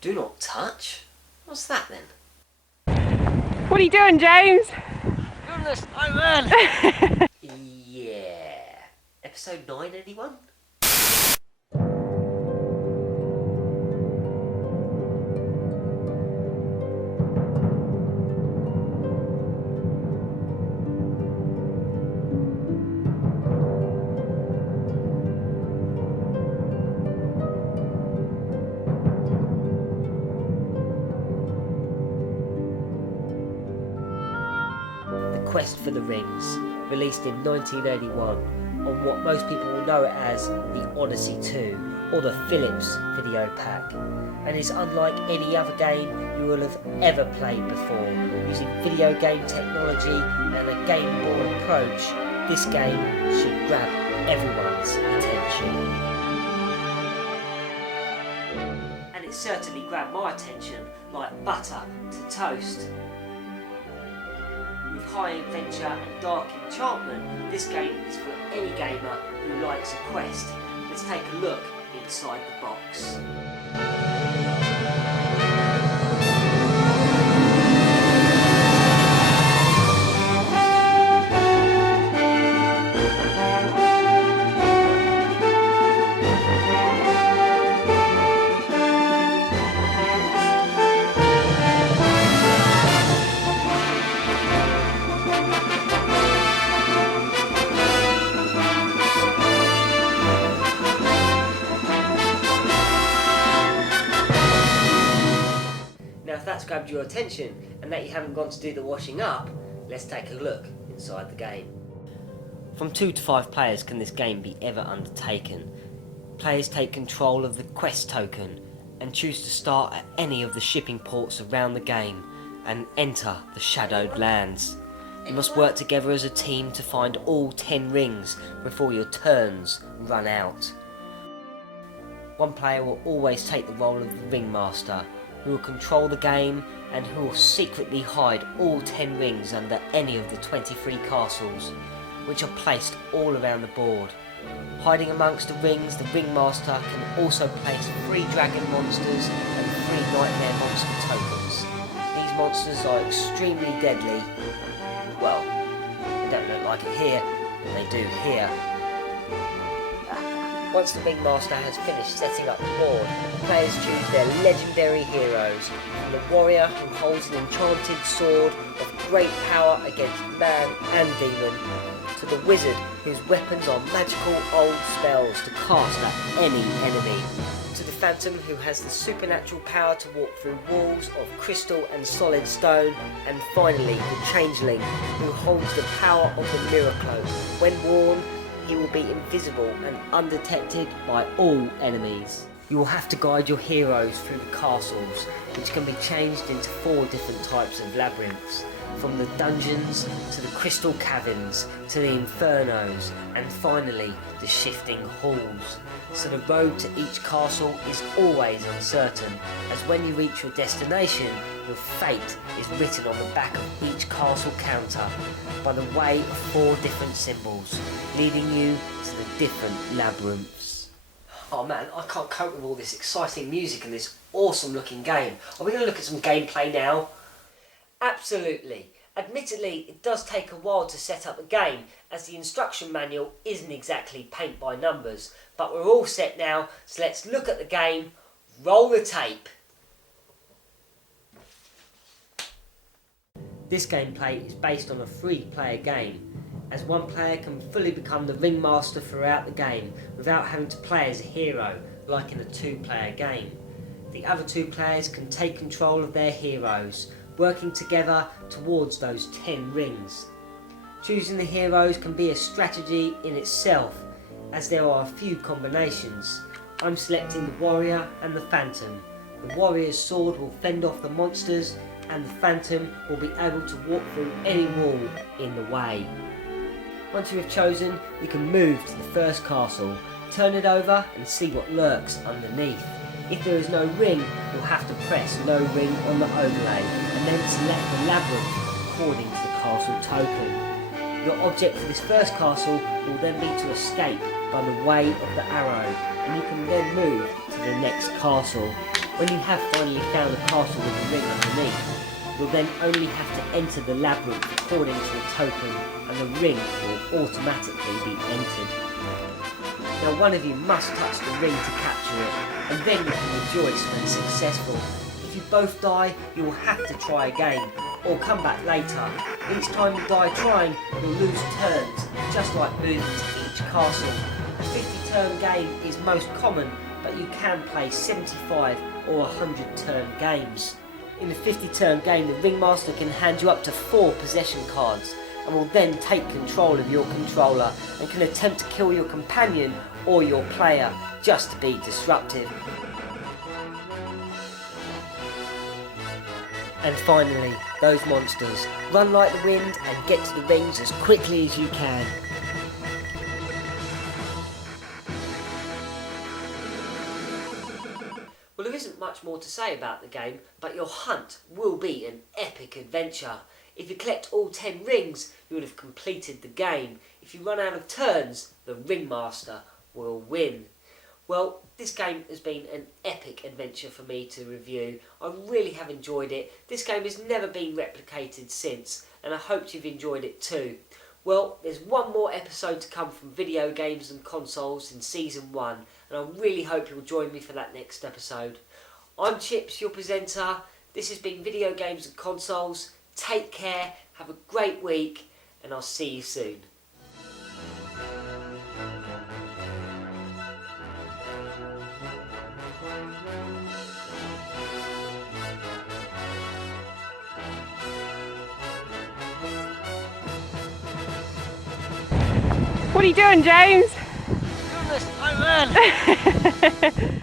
Do not touch? What's that then? What are you doing, James? Goodness, oh man! Yeah. Episode 9, anyone? The Quest for the Rings, released in 1981 on what most people will know it as the Odyssey 2 or the Philips video pack, and is unlike any other game you will have ever played before. Using video game technology and a game board approach, this game should grab everyone's attention. And it certainly grabbed my attention like butter to toast. With high adventure and dark enchantment, this game is for any gamer who likes a quest. Let's take a look inside the box. Now if that's grabbed your attention and that you haven't gone to do the washing up, let's take a look inside the game. From 2 to 5 players can this game be ever undertaken. Players take control of the quest token and choose to start at any of the shipping ports around the game and enter the shadowed lands. You must work together as a team to find all 10 rings before your turns run out. One player will always take the role of the ringmaster, who will control the game and who will secretly hide all 10 rings under any of the 23 castles, which are placed all around the board. Hiding amongst the rings, the ringmaster can also place 3 dragon monsters and 3 nightmare monster tokens. These monsters are extremely deadly. Well, they don't look like it here, but they do here. Once the ringmaster has finished setting up the board, players choose their legendary heroes, from the warrior who holds an enchanted sword of great power against man and demon, to the wizard whose weapons are magical old spells to cast at any enemy, to the phantom who has the supernatural power to walk through walls of crystal and solid stone, and finally the changeling who holds the power of the mirror cloak. When worn, he will be invisible and undetected by all enemies. You will have to guide your heroes through the castles, which can be changed into 4 different types of labyrinths, from the dungeons to the crystal caverns to the infernos, and finally the shifting halls. So the road to each castle is always uncertain, as when you reach your destination, your fate is written on the back of each castle counter by the way of 4 different symbols, leading you to the different labyrinths. Oh man, I can't cope with all this exciting music and this awesome looking game. Are we going to look at some gameplay now? Absolutely. Admittedly, it does take a while to set up a game, as the instruction manual isn't exactly paint by numbers, but we're all set now, so let's look at the game. Roll the tape. This gameplay is based on a 3-player game, as one player can fully become the ringmaster throughout the game without having to play as a hero, like in a 2-player game. The other 2 players can take control of their heroes, working together towards those 10 rings. Choosing the heroes can be a strategy in itself, as there are a few combinations. I'm selecting the warrior and the phantom. The warrior's sword will fend off the monsters, and the phantom will be able to walk through any wall in the way. Once you have chosen, you can move to the first castle, turn it over and see what lurks underneath. If there is no ring, you'll have to press no ring on the overlay and then select the labyrinth according to the castle token. Your object for this first castle will then be to escape by the way of the arrow, and you can then move to the next castle. When you have finally found a castle with a ring underneath, you'll then only have to enter the labyrinth according to the token, and the ring will automatically be entered. Now one of you must touch the ring to capture it, and then you can rejoice when successful. If you both die, you will have to try again, or come back later. Each time you die trying, you'll lose turns, just like moving to each castle. A 50-turn game is most common, but you can play 75 or 100-turn games. In the 50-turn game, the ringmaster can hand you up to 4 possession cards, and will then take control of your controller and can attempt to kill your companion or your player, just to be disruptive. And finally, those monsters. Run like the wind and get to the rings as quickly as you can. Well, there isn't much more to say about the game, but your hunt will be an epic adventure. If you collect all 10 rings, you will have completed the game. If you run out of turns, the ringmaster will win. Well, this game has been an epic adventure for me to review. I really have enjoyed it. This game has never been replicated since, and I hope you've enjoyed it too. Well, there's one more episode to come from Video Games and Consoles in Season 1, and I really hope you'll join me for that next episode. I'm Chips, your presenter. This has been Video Games and Consoles. Take care, have a great week, and I'll see you soon. What are you doing, James? Goodness, I ran!